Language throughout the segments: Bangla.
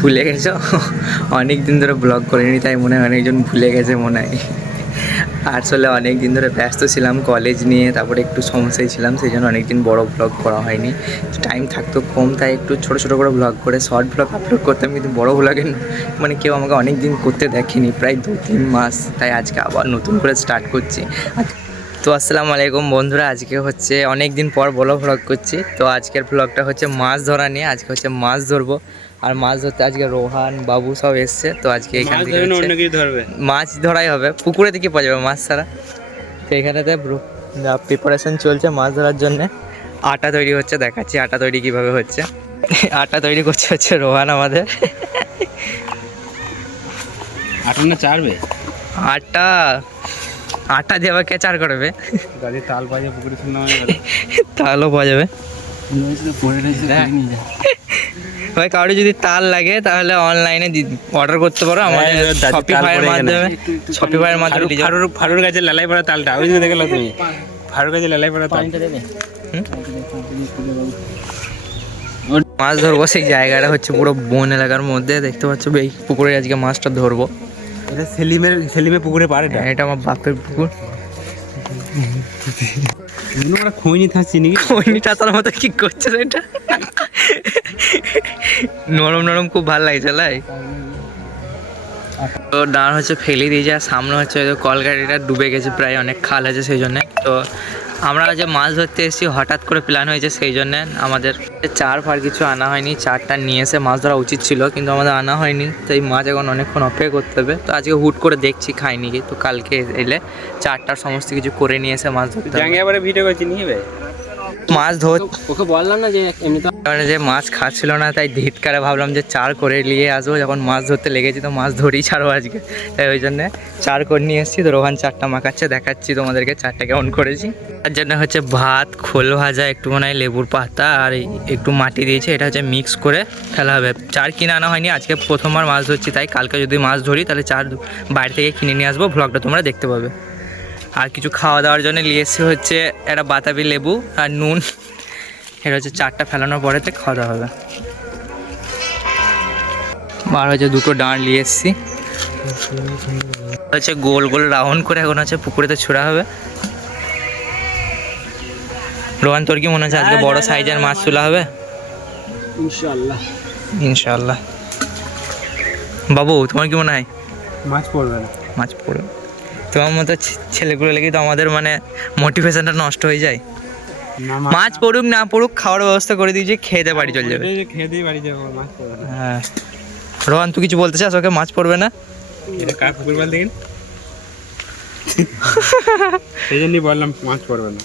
ভুলে গেছো? অনেক দিন ধরে ব্লগ করিনি, তাই মনে হয় অনেকজন ভুলে গেছে মনে হয়। আসলে অনেক দিন ধরে ব্যস্ত ছিলাম কলেজ নিয়ে, তারপরে একটু সমস্যায় ছিলাম, সেই জন্য অনেক দিন বড় ব্লগ করা হয়নি। টাইম থাকতো কম, তাই একটু ছোটো ছোটো করে ব্লগ করে শর্ট ব্লগ আপলোড করতাম, কিন্তু বড় ব্লগে মানে কেউ আমাকে অনেক দিন করতে দেখেনি, প্রায় 2-3 মাস। তাই আজকে আবার নতুন করে স্টার্ট করছি। তো আসসালামু আলাইকুম বন্ধুরা, আজকে হচ্ছে অনেক দিন পর বড় ভ্লগ করছি। তো আজকের ভ্লগটা হচ্ছে মাছ ধরা নিয়ে। আজকে হচ্ছে মাছ ধরবো, আর মাছ ধরতে আজকে রোহান বাবু সব এসছে। তো আজকে এখান থেকে মাছ ধরাই হবে, পুকুরে থেকে পাওয়া যাবে মাছ ছাড়া। তো এখানেতে প্রিপারেশন চলছে মাছ ধরার জন্যে। আটা তৈরি হচ্ছে, দেখাচ্ছি আটা তৈরি কীভাবে হচ্ছে। আটা তৈরি করছে হচ্ছে রোহান আমাদের। আটা না চারবে আটা আটা দিয়ে আবার কে চার করবে? তাল পাওয়া যাবে পুকুরে, তালও পাওয়া যাবে ভাই। কারো যদি তাল লাগে তাহলে অনলাইনে অর্ডার করতে পারো আমাদের শপিফাইয়ের মাধ্যমে। শপিফাইয়ের মাধ্যমে ফারুর গাছে লালাই পড়া তালটা ওই যে দেখলো তুমি, ফারুর গাছে লালাই পড়া তালটা দেবে। মাছ ধরবো, সেই জায়গাটা হচ্ছে পুরো বন এলাকার মধ্যে, দেখতে পাচ্ছ। এই পুকুরে আজকে মাছটা ধরবো। এটা সেলিমের পুকুরে পারে, এটা আমার বাপের পুকুর। খৈনি থাকছি নাকি? খৈনি টাতার মতো কি করছে এটা? নরম নরম খুব ভালো লাগছে লাই। তো ডান হচ্ছে ফেলে দিয়েছে, আর সামনে হচ্ছে কলকাটিটা ডুবে গেছে, প্রায় অনেক খাল আছে সেই জন্যে। তো আমরা যে মাছ ধরতে এসেছি, হঠাৎ করে প্ল্যান হয়েছে, সেই জন্যে আমাদের চার ফার কিছু আনা হয়নি। চারটা নিয়ে এসে মাছ ধরা উচিত ছিল, কিন্তু আমাদের আনা হয়নি। তো এই মাছ এখন অনেকক্ষণ অপেক্ষা করতে হবে। তো আজকে হুট করে দেখছি খাইনি কি, তো কালকে এলে চারটার সমস্ত কিছু করে নিয়ে এসে মাছ ধরতে হবে। ভিডিও করছি নিয়ে মাছ ধর ওকে বললাম না যে এমনি তো যে মাছ খাচ্ছিল না, তাই ধিটকারে ভাবলাম যে চার করে নিয়ে আসবো। যখন মাছ ধরতে লেগেছি তো মাছ ধরেই ছাড়বো আজকে, তাই ওই জন্যে চার করে নিয়ে এসেছি। তো রোহান চারটা মাখাচ্ছে, দেখাচ্ছি তোমাদেরকে চারটা কেমন করেছি। তার জন্য হচ্ছে ভাত, খোল ভাজা, একটু মনে হয় লেবুর পাতা, আর একটু মাটি দিয়েছে। এটা হচ্ছে মিক্স করে ফেলা হবে। চার কিনে আনা হয়নি, আজকে প্রথমবার মাছ ধরছি, তাই কালকে যদি মাছ ধরি তাহলে চার বাইরে থেকে কিনে নিয়ে আসবো। ভ্লগটা তোমরা দেখতে পাবে। আর কিছু খাওয়া দাওয়ার জন্য নিয়ে এসেছি হচ্ছে একটা বাতাবি লেবু আর নুন। এটা হচ্ছে চারটা ফেলানোর পরেতে খাওয়া দাওয়া হবে। আর হচ্ছে দুটো ডাঁড় নিয়ে এসেছি, হচ্ছে গোল গোল রাউন্ড করে এখন হচ্ছে পুকুরেতে ছোড়া হবে। রোহান, তোর কি মনে হচ্ছে আজকে বড় সাইজের মাছ তোলা হবে? ইনশাআল্লাহ ইনশাআল্লাহ। বাবু, তোমার কি মনে হয়? মাছ পড়বে না। মাছ পড়বে? তোমার মতো ছেলেগুলো লেগে তো আমাদের মানে মোটিভেশনটা নষ্ট হয়ে যায়। মাছ পড়ুক না পড়ুক, খাওয়ার ব্যবস্থা করে দিয়েছি, খেতে বাড়ি চলে যাবে। খেতেই বাড়ি যাবো, মাছ পড়বে না। হ্যাঁ রোহান, তুই কিছু বলতে চাস? ওকে মাছ পড়বে না? এটা কার পুকুর বল দেখেন, সেই জন্যই বললাম মাছ পড়বে না।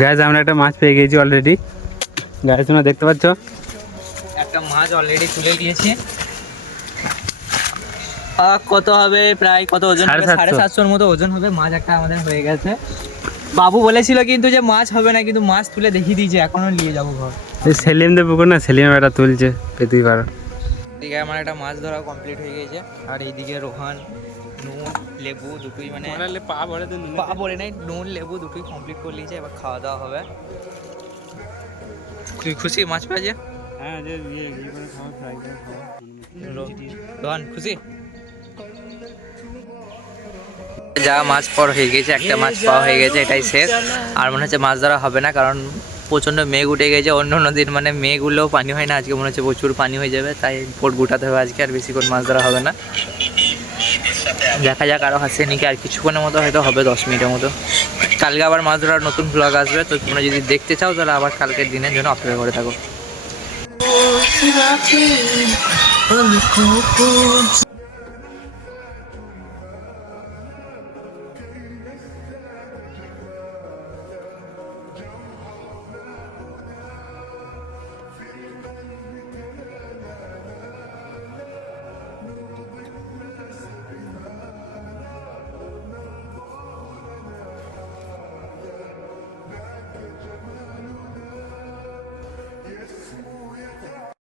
গাইজ, আমরা একটা মাছ পেয়ে গেছি অলরেডি। গাইজ, তোমরা দেখতে পাচ্ছ একটা মাছ অলরেডি তুলে দিয়েছি। কত হবে, প্রায় কত ওজন হবে? 750-র মতো ওজন হবে। মাছ একটা আমাদের হয়ে গেছে। বাবু বলেছিল কিন্তু যে মাছ হবে না, কিন্তু মাছ তুলে দেখিয়ে দিয়েছে, এখনো নিয়ে যাবো ঘর। সেলিমদের পুকুর না, সেলিম একটা তুলছে, পেতেই পারো। এদিকে আমার একটা মাছ ধরা কমপ্লিট হয়ে গেছে, আর এইদিকে রোহান নুন লেবু দুটোই মানে পা ভরে নাই, নুন লেবু দুটোই কমপ্লিট করে নিয়েছে। এবার খাওয়া দাওয়া হবে। তুই খুশি মাছ পেয়েছে? হ্যাঁ, যে রোহান খুশি? যা মাছ পর হয়ে গেছে, একটা মাছ পাওয়া হয়ে গেছে, এটাই শেষ। আর মনে হচ্ছে মাছ ধরা হবে না, কারণ প্রচণ্ড মেঘ উঠে গেছে। অন্য অন্য দিন মানে মেঘগুলোও পানি হয় না, আজকে মনে হচ্ছে প্রচুর পানি হয়ে যাবে, তাই বোট গুটাতে হবে আজকে। আর বেশিক্ষণ মাছ ধরা হবে না, দেখা যাক আরও হাসে নাকি। আর কিছুক্ষণের মতো হয়তো হবে, 10 মিনিটের মতো। কালকে আবার মাছ ধরার নতুন ভ্লগ আসবে, তো তোমরা যদি দেখতে চাও তাহলে আবার কালকের দিনের জন্য অপেক্ষা করে থাকো।